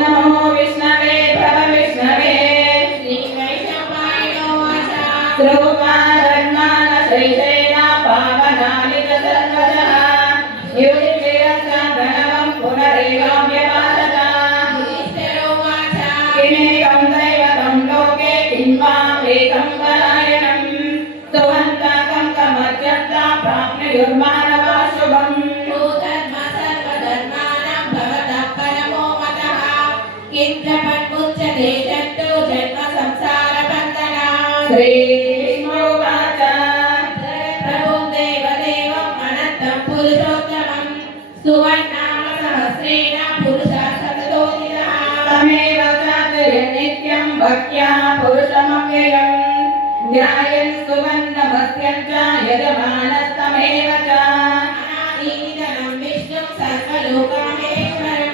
नमो विष्णवे भव विष्णवे श्री वैष्णवाय नमः श्रोमारण्मान श्रीशैला पावनानि च सर्वशः युधिष्ठिरस्कन्धनवं पुनरेवाव्यपादता किमेकं दैवतं लोके किं वामेकं परायणं सुवन्तकं कमर्चन्ता प्राप्नुयुर्मानवा शुभम् श्रीकृष्णोवाच प्रभुं देवदेवम् अनन्तं पुरुषोत्तमं सुवर्णामसहस्रेण पुरुषः सततोदितः तमेव चातुर्यं नित्यं भक्त्या पुरुषमव्ययम् ध्यायन् सुवर्णमस्यं च यजमानस्तमेव च अनादिनिधनं विष्णुं सर्वलोकामहेश्वरं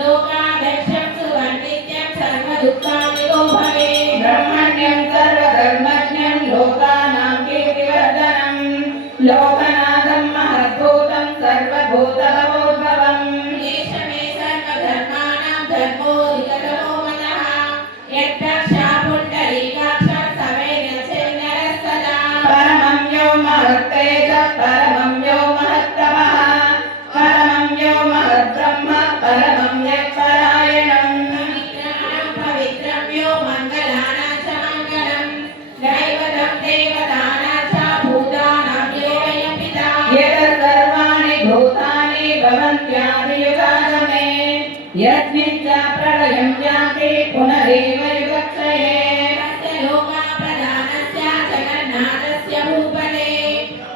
लोकाध्यक्षं सुवर्णित्यं सर्वदुःखानिको भवे ब्रह्मण्यं सर्वधर्मज्ञं लोकानां कीर्तिवर्धनं लोकनाथं महद्भूतं सर्वभूतभवोद्भवम् एष मे सर्वधर्माणां धर्मोऽधिकतमो मनः यद्रक्षा पुण्डरीकाक्षं समेनरस्तदा परमं यो महत्तेजः परमं यो महत्तमः परमं यो महद्ब्रह्म परमं यत्परायणम् पवित्रं यो मङ्गलानां च मङ्गलं दैवतं देवतानां च भूतानां यो वयं पिता यत् सर्वाणि भूतानि भवन्त्यादियुगागमे यस्मिन् च प्रलयं याति पुनरेव युगक्षये तस्य लोकप्रधानस्य जगन्नाथस्य भूपते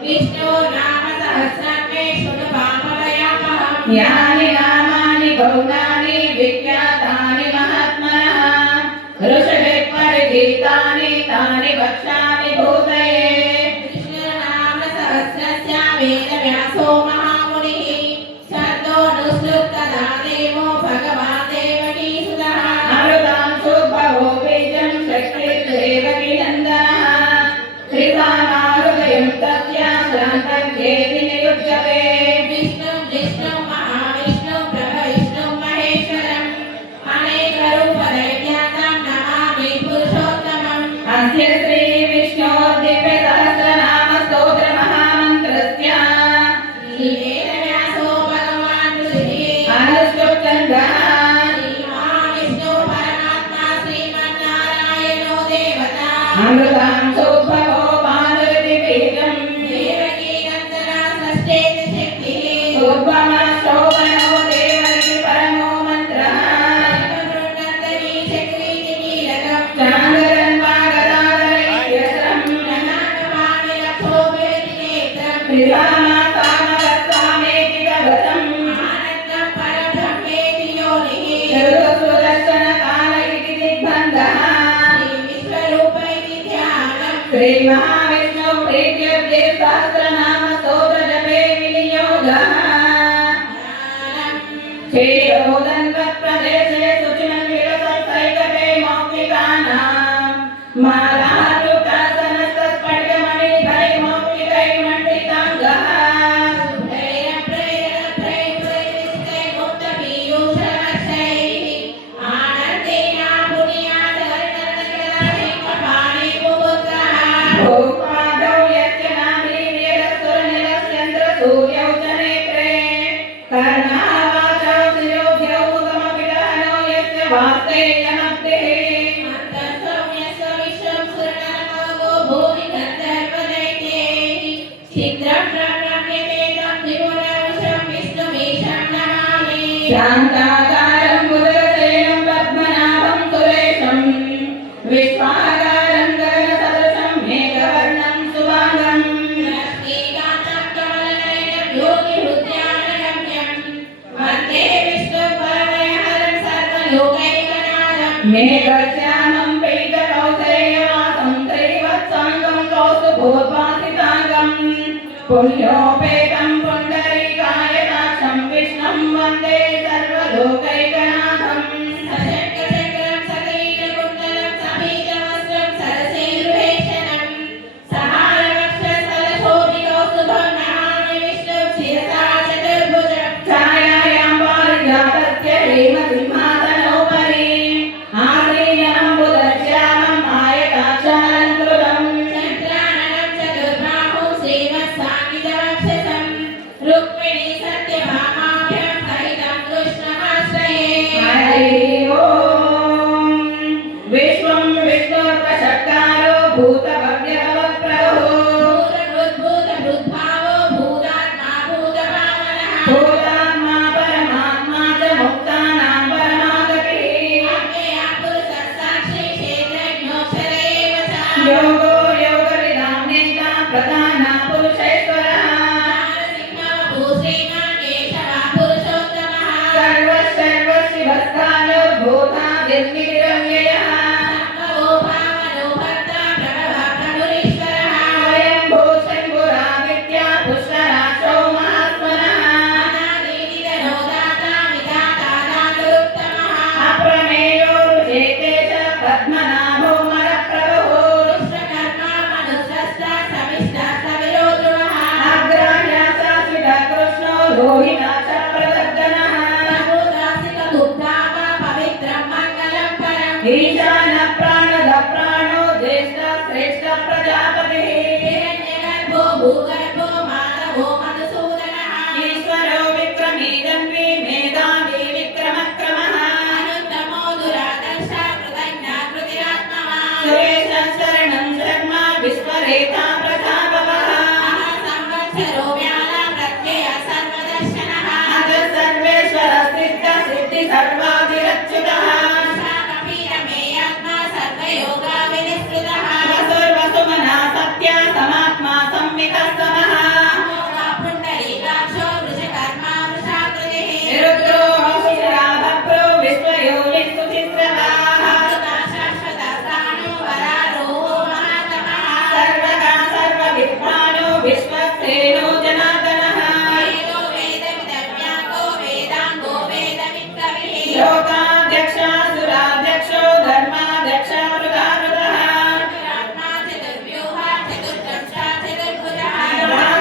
विष्णो नाम सहस्रं मे शृणु पापभयापहम् यानि नामानि गौणानि विख्यातानि महात्मनः ऋषिभिः परिगीतानि तानि वक्ष्यामि भूतये विष्णुनाम सहस्रस्य वेदव्यासो महामुनिः शब्दोऽनुसृतदा देवो भगवान् देवकीसुतः अमृतां सुभवो बीजं शक्तिर्देवकीनन्दनः कृपाणाहृदयं तस्य श्रान्तं देवि नियुज्यते विष्णुं विष्णुं महाविष्णुं प्रभविष्णुं महेश्वरम् अनेकरूपदैव्यातं नमामि पुरुषोत्तमम् अस्य श्रीविष्णोः दिव्यसहस्रनाम स्तोत्रमहामन्त्रस्य श्रीवेदव्यासो भगवान् ऋषिः अनुष्टुप्छन्दः श्रीमहाविष्णु परमात्मा श्रीमन्नारायणो देवता अमृतां सुभवो मानुरिति बीजं देवकीनन्दना षष्ठेति शक्तिः सुभवः शोभनो देवकी परमो मन्त्रः नन्दनी शक्तिरिति कीलकं चान्दरन् वागदाधरैर्यसं ननागमामि लक्षोभेति नेत्रं त्रिधामासामरस्वामेति कवचम् आनन्दं परब्रह्मेति योनिः सुदर्शनकाल इति दिग्बन्धः श्रीविश्वरूप इति ध्यानम् श्रीमहाविष्णु प्रीत्यर्थे सहस्रनाम स्तोत्रजपे विनियोगः क्षेरोदन्वत्प्रदेशे शुचिमन्दिरसत्सैकते मौक्तिकानां मालारुकासनस्तस्फटिकमणिभै मौक्तिकै मण्डिताङ्गः भूपादौ यस्य नाम्नि वीरसुरनिरस्यन्द्रसूर्यौ च नेत्रे कर्णावाचौ शिरोभ्यौ मुखमपिदहनो यस्य वार्तेयमब्धिः अन्तःसौम्यस्य विश्वं सुरनरमगो भूमि गन्धर्वदैत्यैः शीघ्रं प्रप्यते तं त्रिपुरविशं विष्णुमीशं नमामि शान्ताकारं बुधगशयनं पद्मनाभं सुरेशं विश्वाकारं गगनसदृशं मेघवर्णं शुभाङ्गं लक्ष्मीकान्तं कमलनयनं योगिहृद्यानगम्यं वन्दे विष्णुं वरदयहरं सर्वलोकैकनाथं मेघश्यामं पीतकौसलेयवासं त्रैवत्साङ्गं कौस्तुभोद्भासिताङ्गं पुण्योपेतं पुण्डरीकायताक्षं विष्णुं वन्दे सर्वलोकैकनाथं सशङ्खचक्रं सकैटकुण्डलं समीतवस्त्रं सरसीरुहेशनं सहारवक्षस्थलशोभिकौस्तुभं नमामि विष्णुं शिरसा चतुर्भुजं छायायां पारिजातस्य हेमसिंहासनौ भूत भव्यवप्रभो भूतभूतभूद्भावो भूतात्मा भूतभावनः भूतात्मा परमात्मा च मुक्तानां परमागतिः अव्ययः पुरुषः साक्षी क्षेत्रज्ञोऽक्षर एव च योगो योगविदां नेता प्रधानः पुरुषेश्वरः नारसिंहो भूश्रीमान् केशवः पुरुषोत्तमः सर्वशिवस्थानो भूता निर्निरव्ययः सर्वो भावनो भर्ता प्रणवः प्रभुरीश्वरः स्वयंभू शम्भुरादित्या पुष्कराक्षो महात्मनः अनादिनिधनो दाता विधाता दातुरुत्तमः अप्रमेयो रुचेते च पद्मनाभो मरप्रभो विश्वकर्मा मनुस्रष्टा सविष्टा सविरो ध्रुवः अग्राह्य शाश्वतः कृष्णो लोहिता च प्रवर्तनः प्रभुदासितदुग्धावा पवित्रं मङ्गलं परम् ईशानः प्राणदः प्राणो ज्येष्ठः श्रेष्ठः प्रजापतिः हिरण्यगर्भो भूगर्भो माधवो मधुसूदनः ईश्वरो विक्रमी दन्वी मेधावी विक्रमक्रमः अनुत्तमो दुरादर्शः कृतज्ञः कृतिरात्मवान् सुरेशः शरणं शर्मा विश्वरेता प्रजापवः संवत्सरो व्याला प्रत्ययः सर्वदर्शनः अजः सर्वेश्वरः सिद्धः सिद्धि सर्वाधिरच्युतः शाकपीरमेयात्मा सर्वयोगा विनिष्कृतः वसुर्वसुमनः सत्या समात्मा संवितः समः अमोघः पुण्डरीकाक्षो वृषकर्मा वृषाकृतिः निरुद्रो शिराभप्रो विश्वयोनिः सुचित्रवाः अमृतः शाश्वतः प्राणो वरारोहो महातमः सर्वगा सर्वविद्वानो विश्वक्सेनो जनार्दनः वेदो वेदविदव्याको वेदाङ्गो वेदवित्कविः लोकाध्यक्षासुराध्यक्षो धर्माध्यक्षः वृथावृतः चतुरात्मा चतुर्व्यूहा चतुर्दंष्टा चतुर्भुजः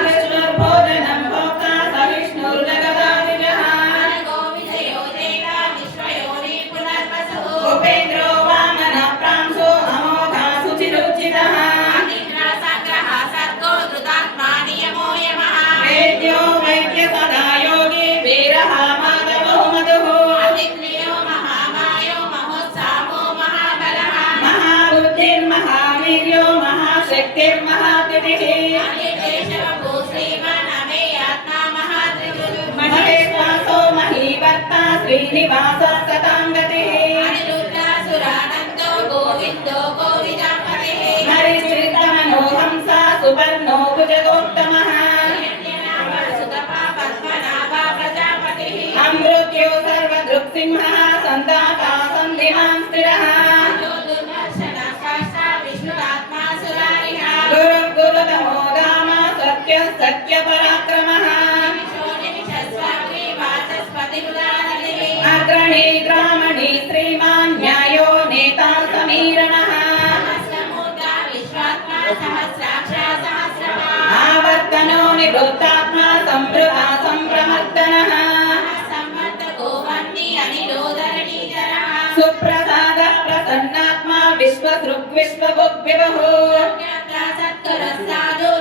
विष्णुर्भोजनं भोक्ता स विष्णुर्जगदादिजः अनघो विजयो देवा विश्वयोनिः पुनर्वसुः उपेन्द्रो वामनः प्रांशो अमोघः शुचिरुचितः अनिद्रा सङ्ग्रहः सर्गो धृतात्मा नियमो यमः वेद्यो वैद्य सदा योगी वीरः माधवो मधुः अतिक्रियो महामायो महोत्साहो महाबलः महाबुद्धिर्महावीर्यो महाशक्तिर्महातिथिः अनिकेशवभू श्रीमान् अमेयात्मा महात्रिगुरुः महेश्वासो महीवर्ता श्रीनिवासः सताङ्गतिः अनिरुद्धासुरानन्दो गोविन्दो गोविदापतिः हरिश्चित्तमनो हंसा सुपर्णो भुजगोत्तमः हिरण्यनाभसुतपा पद्मनाभा प्रजापतिः अमृत्यो सर्वदृक्सिंहः सन्दाता सन्धिमां स्थिरः दुर्दर्शनः शास्ता विष्णुरात्मा सुरारिः गुरुतमो धाम सत्यः सत्यपराक्रमः अग्रणी ग्रामणी श्रीमान् न्यायो नेता समीरणः आवर्तनो निवृत्तात्मा संवृता संप्रमर्दनः सुप्रसादः प्रसन्नात्मा विश्वसृग्विश्वभुग्विभुः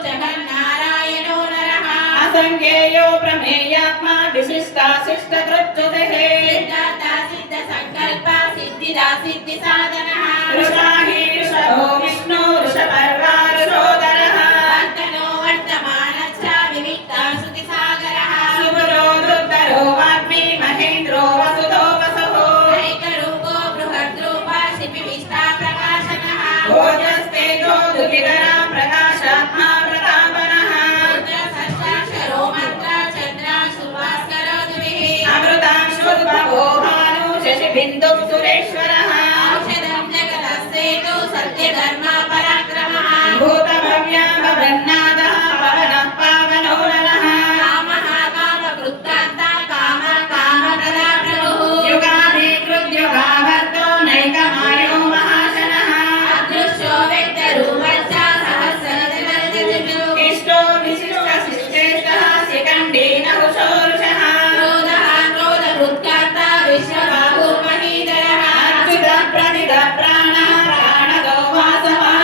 जगन्नारायणो नरः असंज्ञेयो प्रमेयात्मा विशिष्टाशिष्टकृत्युतिः सिद्धार्था सिद्धसङ्कल्पा सिद्धिदा सिद्धिसाधनः ऋषाहि ऋषभो विष्णु ऋषपर्वा ऋषोदरः वर्तनो वर्तमानश्च विविक्ता श्रुतिसागरः सुपुरो दुर्धरो वाग्मी महेन्द्रो वसुतो वसुः ऐकरूपो बृहद्रूपा शिपिविष्टा प्रकाशनः भोजस्तेजो दुहितरा प्रकाशात्मा प्रतापनः रुद्रषष्ठाक्षरो मन्त्र चन्द्रांशुभास्करो द्विः अमृतांशुर्भवो भानु शशिबिन्दुः सुरेश्वरः औषधं जगदस्तेजो सत्यधर्मा पराक्रमः भूतभव्या भवन्नादः पवनः पावनो नरः कामः कामकृत्कान्ता कामप्रदा प्रभुः युगाधिकृद्युगावर्तो नैकमायो महाशनः अदृश्यो व्यक्तरूपश्च सहस्रजनरजतुः इष्टो विशिष्टशिष्टेष्टः शिखण्डी नहुषोरुषः क्रोधः क्रोधकृत्कान्ता विश्वबाहुर्महीधरः अच्युतः प्रतितः प्राणः प्राणदो वासवः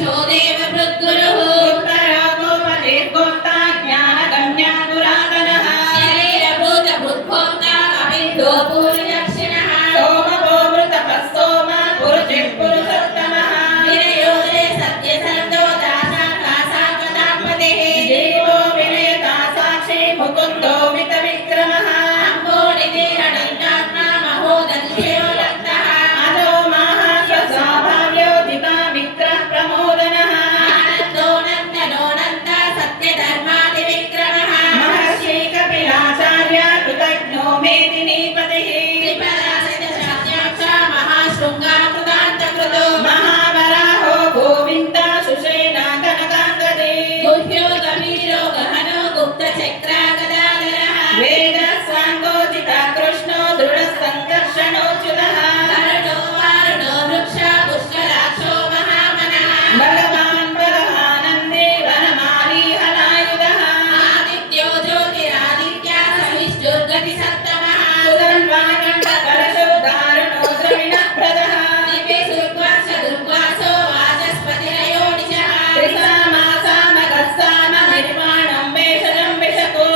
ईशो देवभृद्गुरुः उत्तरो गोपते गोप्ता ज्ञानगम्या पुरातनः शरीरभूतभृद्भोक्ता कपिलो पूर्वदक्षिणः सोमो मृतपः सोम पुरुषः पुरुषोत्तमः विनयोदे सत्यसन्धो दासात्मदेः देवो विनयता साक्षी मुकुन्दो मितविक्रमः अम्बोनिधिरनन्दात्मा महोदधियो रक्तः अजो महाश्वसाभाव्योदिता विक्रः प्रमोदनः आनन्दो नन्दनोऽनन्द सत्यधर्मादिविक्रमः महर्षि कपिलाचार्य कृतज्ञो मेदिनीपतिः त्रिफलासितशास्त्राक्ष महाशृङ्गाकृतान्तकृतो महावराहो गोविन्दा सुषेणा कनकाङ्गदे गुह्यो गभीरो गहनो गुप्तचक्रा गदाधरः वेदस्वाङ्गोचिता कृष्णो दृढसङ्कर्षणोच्युतः वरुणो वारुणो वृक्ष पुष्कराक्षो महामनः भगवान् बलवानन्दे वनमाली हलायुधः आदित्यो ज्योतिरादित्या सविष्णुर्गतिसत्तमः सुधन्वाकण्ठकलशो दारुणो द्रविणप्रदः दिवे सुर्वास दुर्वासो वाचस्पतिरयोनिशः त्रिसामासामगस्साम निर्वाणं वेषजं विशको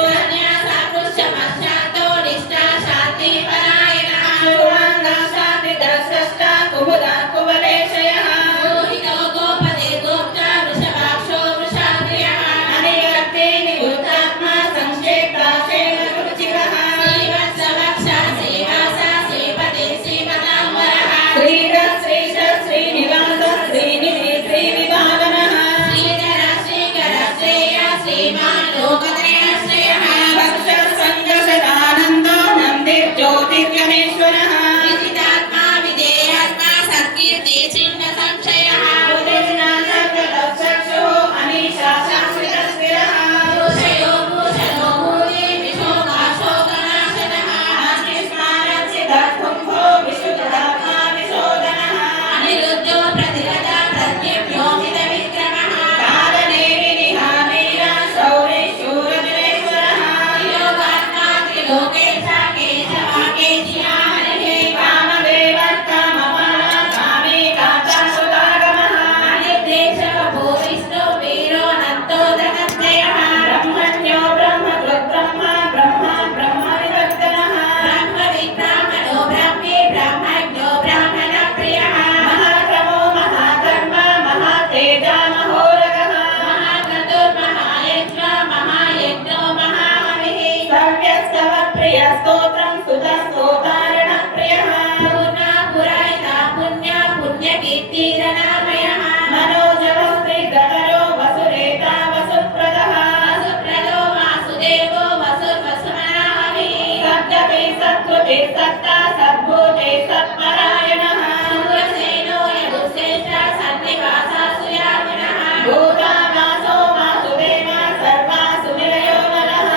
सन्न्यासाकृष्यमश्चातो निष्ठा शान्तिपरायणः शुभाङ्गा शान्तिदर्शष्टा कुमुदा कुवलेशयः मोहितो गोपते गोप्ता वृषभाक्षो वृषाप्रियः अनियत्ते निवृत्तात्मा संक्षेप्ता क्षेमरुचिरः श्रीवत्सवक्षा श्रीवासा श्रीपते श्रीपदाम्बरः श्रीधर श्रीश श्रीनिवास श्रीनिधि श्रीविभावनः श्रीधर श्रीकर श्रेय श्रीमान् लोकत्रयाश्रयः भक्षसङ्गशतानन्दो नन्दिर्ज्योतिर्गणेश्वरः विदितात्मा विधेयात्मा सत्कीर्ति छिन्न संशयः उदिर्ना सर्वदक्षक्षो अनीशा शाश्वतस्थिरः भूषयो भूषणो भूति विशोकाशोकनाशनः अनिस्मारचिदकुम्भो विशुद्धात्मा विशोधनः अनिरुद्धो प्रतिरता प्रत्यव्योमितविक्रमः कालनेमिनिहामेन शौरे शूरदिनेश्वरः त्रिलोकात्मा त्रिलोकेशा केशवाकेशिया हरिः कामदेव कामपाला कामे काचासुदागमः अनिर्देशः भूविष्णो वीरो नन्तो जगत्त्रयः ब्रह्मण्यो ब्रह्मकृद्ब्रह्मा ब्रह्मा ब्रह्मविवर्तनः ब्रह्मविद्ब्राह्मणो ब्रह्मे ब्रह्मज्ञो ब्राह्मणप्रियः महाक्रमो महाकर्म महातेजा महोरगः महाक्रतुर्महायज्ञो महायज्ञो महाहविः सव्यस्तवप्रियस्तोत्रं सुतस्तोतारणप्रियः पूर्णा पुरायिता पुण्या पुण्यकीर्तिरनामयः मनोजवस्त्रिगतरो वसुरेता वसुप्रदः वसुप्रदो वासुदेवो वसुर्वसुमनाहविः सद्गते सत्कृते सत्ता सद्भूते सत्परायणः शूरसेनो यदुश्रेष्ठ सन्निवासासु यामिनः भूतावासो वासुदेव सर्वासु निलयो नरः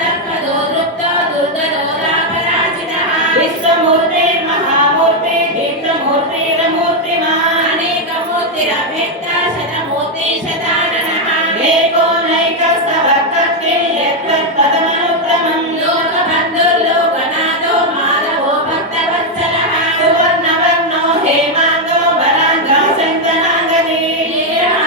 दर्पदो दृप्तो दुर्धरो रापराजितः विश्वमूर्तिर्महामूर्ति दीप्तमूर्तिरमूर्तिमान् अनेकमूर्तिरव्यक्ता शतमूर्ति शताननः एकोनैकस्तवक्तत्वे यत्तत्पदमनुत्तमं लोकबन्धुर्लोकनाथो माधवो भक्तवत्सलः सुवर्णवर्णो हेमाङ्गो वराङ्गा सन्तनाङ्गदी वीरः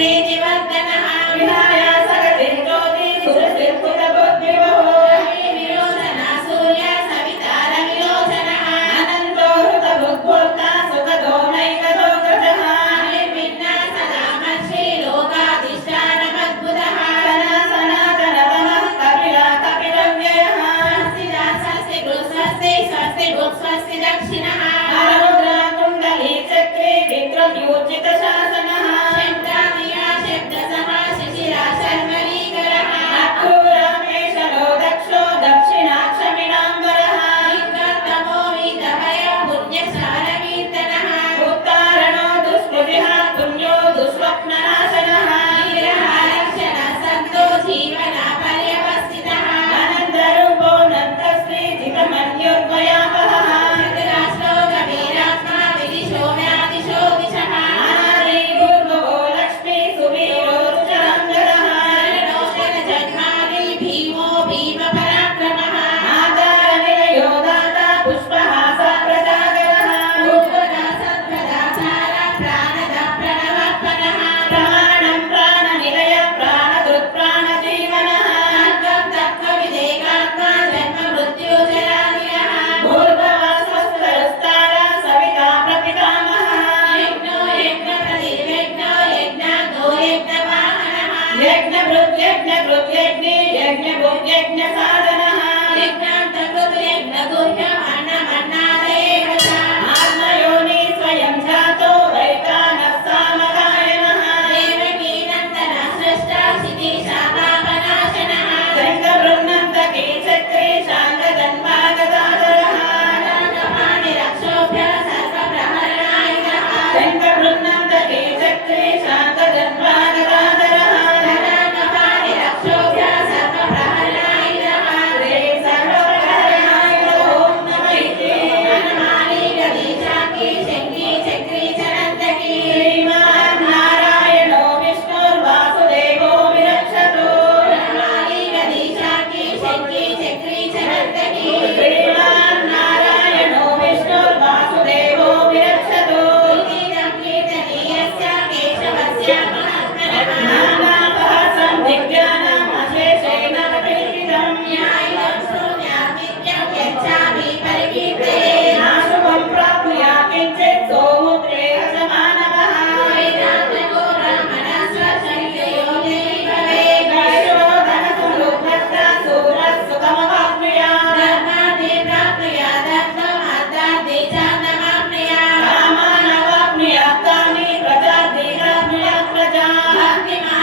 प्रीतिवर्धनः विहाय सगतिं ज्योति सुरसिर्कुतबुद्धिवो विलोचना सूर्य सवितार विलोचनः अनन्तो हृतभुग्भोक्ता सुखदो नैकलोकजः निर्विघ्ना सदा मर्षि लोकाधिष्ठानमद्भुतः सनातनतमः कपिला कपिलव्ययः स्वस्ति स्वस्ति स्वस्ति स्वस्ति दक्षिणः आरुद्रा कुण्डली चक्रे विक्रमयोजितशासनः शब्दादिया शब्दसः शिशिरा शर्मरीकरः अक्रूरामेशलो दक्षो दक्षिणाक्षमिणाम्बरः विक्रमो विदभय पुण्यसारकीर्तनः उत्तारणो दुष्कृतिः पुण्यो दुःस्वप्ननाशनः रक्षण सन्तो जीवना पर्यवस्थितः अनन्तरूपो नन्तस्त्रीजितमन्युर्भयापहः धृतराष्ट्रो कबीरात्मा विदिशो व्यादिशो दिशः अनादिभूर्भुवो लक्ष्मी सुवीरो रुचराङ्गरः रणोषण जन्मादि भीमो भीमपराक्रमः आधारनिलयो दाता पुष्पहास प्रजागरः उद्गता सत्पदाचार प्राणद प्रणवपनः प्रमाणं प्राणनिलय प्राणदृक्प्राणजीवनः तत्त्वविदेकात्मा जन्म मृत्युजरादियः भूर्भुवः स्वस्तरस्तार सविता प्रपितामहः यज्ञो यज्ञप्रतिर्यज्ञो यज्ञाग्नो यज्ञवाहनः यज्ञभृद्यज्ञकृत्यज्ञे यज्ञभुग्यज्ञसाधनः यज्ञान्तकृतु यज्ञगुह्यमन्नमन्नादयेव च आत्मयोनि स्वयं जातो वैतानः सामगायनः देवकीनन्दन सृष्टा शितीशा पापनाशनः शङ्खबृह्नन्तके चक्रे शाङ्गधन्वागदाधरः नागपाणिरक्षोभ्य सर्वप्रहरणायुधः शङ्खबृह्नन्तके चक्रे शाङ्गधन्वागदाधरः नागपाणिरक्षोभ्य सर्वप्रहरणायुधः रे सर्वप्रहरणाय ॐ नमः इति वनमाली गदीशाङ्गी शङ्गी चक्री चरन्तकी श्रीमान्नारायणो विष्णुर्वासुदेवो विरक्षतु वनमाली गदीशाङ्गी शङ्गी चक्री चरन्तकी श्रीमान्नारायणो विष्णुर्वासुदेवो विरक्षतु कीर्तितं कीर्तनीयस्य केशवस्य महात्मनः नानातः सन्दिग्धानाम् अशेषेण कल्पितम् न्यायं शून्यामित्यं यच्छामि परिकीर्तये नाशुभं प्राप्नुया किञ्चित् सौमुद्रे समानवः वेदान्तको ब्राह्मणस्वशक्तयो देववे गायोधनसमुद्रस्य सूरः सुखमवाप्नुयात् धर्मादि प्राप्नुया धर्ममार्गादि च नवाप्नुया कामानवाप्नुयात् कामी प्रजाद्धिराप्नुयात् प्रजाः भक्तिमा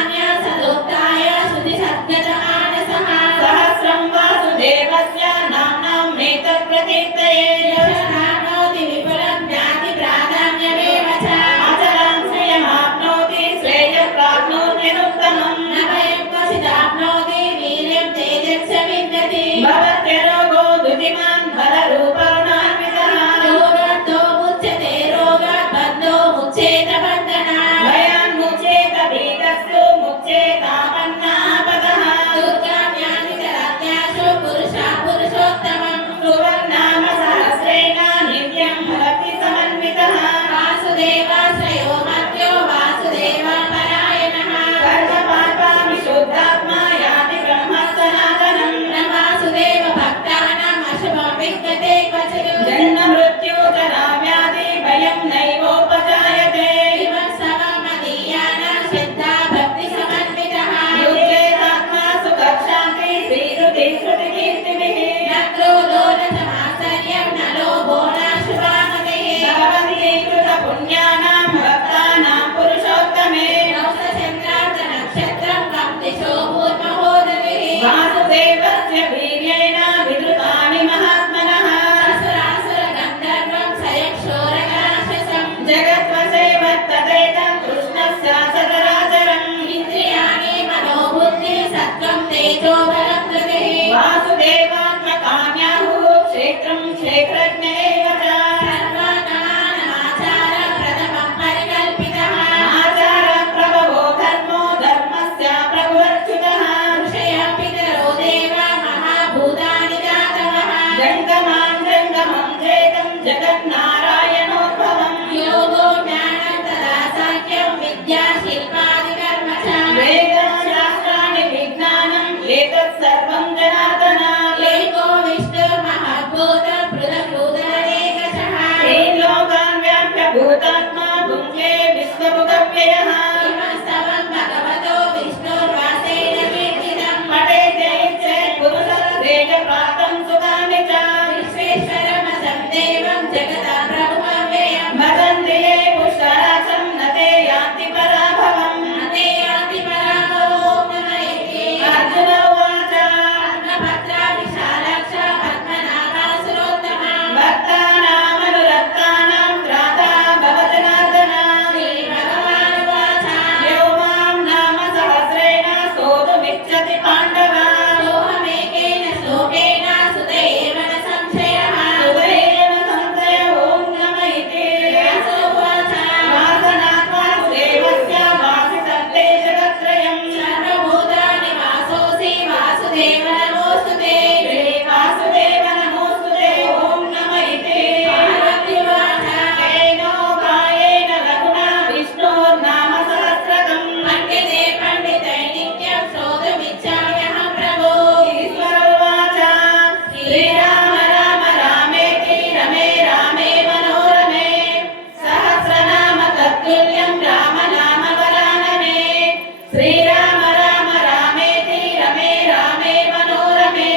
శ్రీరామ రామ రామేతి రమే రామే మనోరమే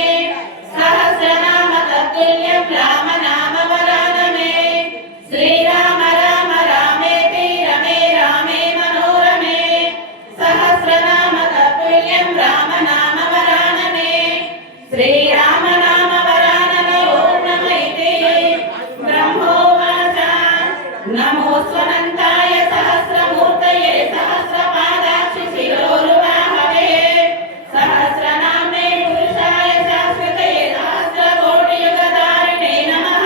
సహస్రనామ తత్తుల్యం రామ నామ వరాననే శ్రీరామ రామ రామేతి రమే రామే మనోరమే సహస్రనామ తత్తుల్యం రామ నామ వరాననే శ్రీరామ నామ వరాననే ఓం నమైతే బ్రహ్మోవాచ నమోస్వనంతాయ సహస్రమూర్తయే సహస్రపాదాక్షి శిరోరువాహవే సహస్రనామే పురుషాయ శాశ్వతయే సహస్రకోటియుగధారిణే నమః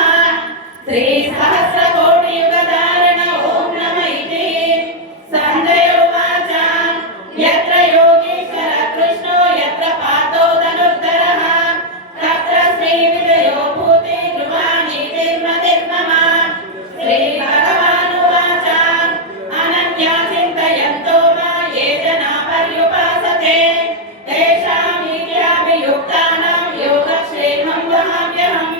శ్రీ సహస్రకోటియుగధారిణ ఓం నమైతే సంజయ ఉవాచ యత్ర యోగీశ్వర కృష్ణో యత్ర పాతో ధనుర్ధరః తత్ర శ్రీ విజయో భూతి ధ్రువాణి తిర్మతిర్మమ శ్రీ భగవానువాచ అనన్యా చింతయంతో మా ఏ జనా పర్యుపాసతే తేషాం విద్యాభియుక్తానాం యోగక్షేమం వహామ్యహం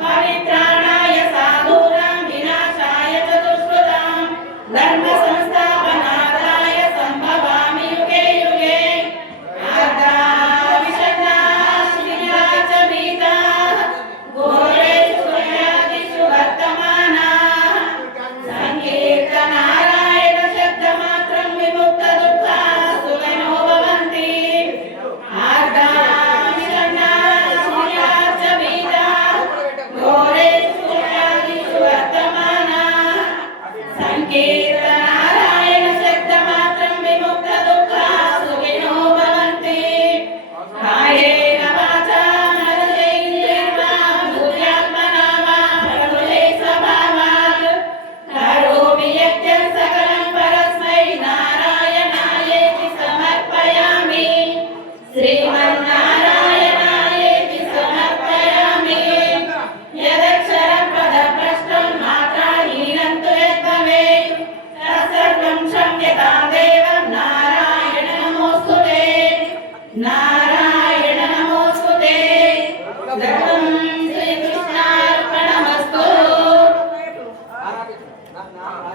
పరిత్రాణాయ సాధూనాం వినాశాయ చ దుష్కృతాం ధర్మ సంస్థాపనార్థాయ సంభవామి యుగే యుగే ఆర్ధావిషణాశ్వినా చ భీతాః ఘోరేషు ప్రయాదిషు వర్తమానాః సంకీర్తనారాయణ శబ్దమాత్రం విముక్త దుఃఖాः సుఖినో భవంతి ఆర్ధావిషణాశ్వినా చ భీతాః ఘోరేషు ప్రయాదిషు వర్తమానాః సంకీర్తనారాయణ శబ్దమాత్రం విముక్త దుఃఖాः సుఖినో భవంతి కాయేన వాచా మనసేంద్రియర్వా బుద్ధ్యాత్మనా వా ప్రకృతే స్వభావాత్ కరోమి యజ్ఞం సకలం పరస్మై నారాయణాయేతి సమర్పయామి శ్రీమన్నారాయణాయేతి సమర్పయామి యదక్షరం పదభ్రష్టం మాత్రాహీనం తు యద్భవేత్ తత్సర్వం క్షమ్యతాం దేవం నారాయణ నమోస్తుతే నారాయణ నమోస్తుతే సర్వం శ్రీకృష్ణార్పణమస్తు నా